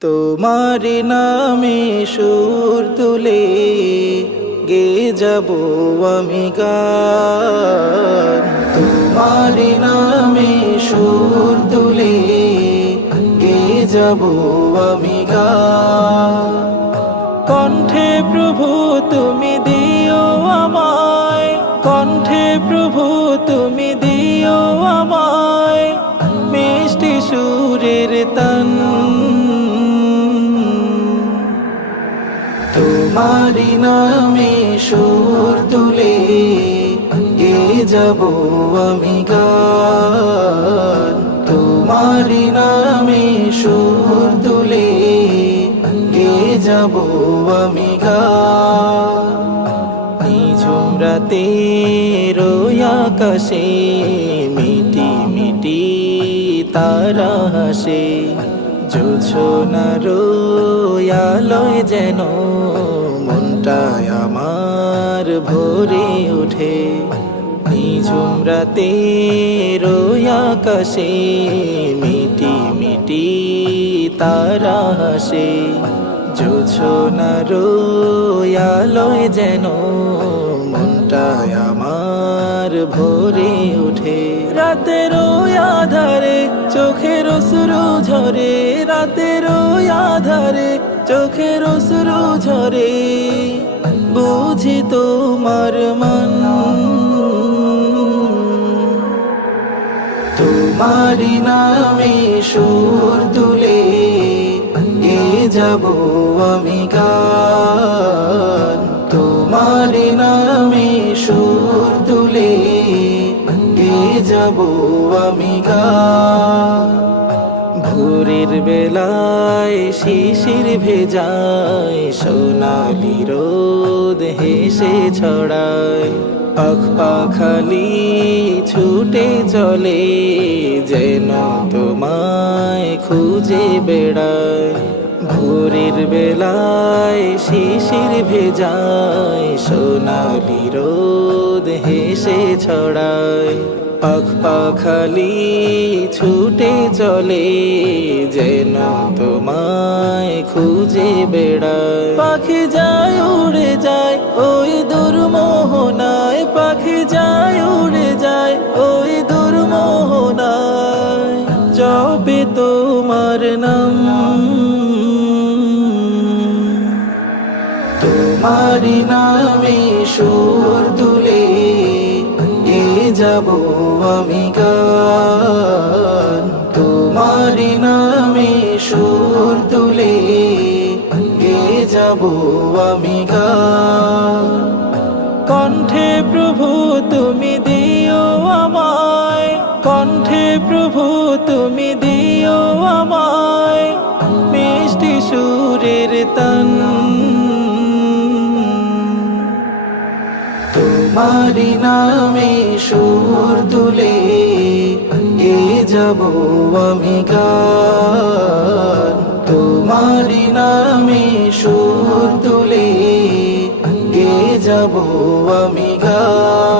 তোমার নামে সুর তুলে গে যাব আমি গান। তোমার নামে সুর তুলে গে যাব আমি গান। কণ্ঠে প্রভু, তুমি দিও আমায়। কণ্ঠে প্রভু, তুমি দিও আমায়। মিষ্টি সুরের তন তোমারি নামে সুর তুলে গে যাব আমি গান। তোমারি নামে সুর তুলে গে যাব আমি গান। নিঝুম রাতে রোয় আকাশে, মিটি মিটি তারা হাসে। জোছনা রোয়ালয় যেন মনটায় আমার ভরে ওঠে। নিঝুম রাতে রোয় আকাশে, মিটি মিটি তারা হাসে। না রোয়ালয় যেন, মনটায় আমার ভরে ওঠে। রাতের আধারে, চোখের সুরু ঝরে। রাতের আধারে, চোখের সুরু ঝরে। বুঝি তোমার মন। তোমারি নামে সুর তুলে গে যাব আমি গান। তোমারি নামে সুর তুলে যাব আমি ভোরের বেলায় শিশির ভেজায় সোনালি রোদ হেসে ছড়ায়। পাখ পাখালি ছুটে চলে যেন তোমায় খুঁজে বেড়ায়। ভোরের বেলায় শিশির ভেজায় সোনালি রোদ হেসে ছড়ায়। পাখ পাখালি ছুটে চলে যেন তোমায় খুঁজে বেড়ায়। পাখি যায়, উড়ে যায়, ওই দুর্মোহনায়। পাখি যায়, উড়ে যায়, ওই দুর্মোহনায়। জবে তোমার নাম। তোমারি নামে সুর যাব আমি গান। তোমারি নামে সুর তুলে গে যাব আমি গান। কণ্ঠে প্রভু, তুমি দিও আমায়। কণ্ঠে প্রভু, তুমি দিও আমায়। মিষ্টি সুরের তন তোমারি নামে সুর তুলে গে যাব আমি গান। তোমারি নামে সুর তুলে গে যাব আমি গান।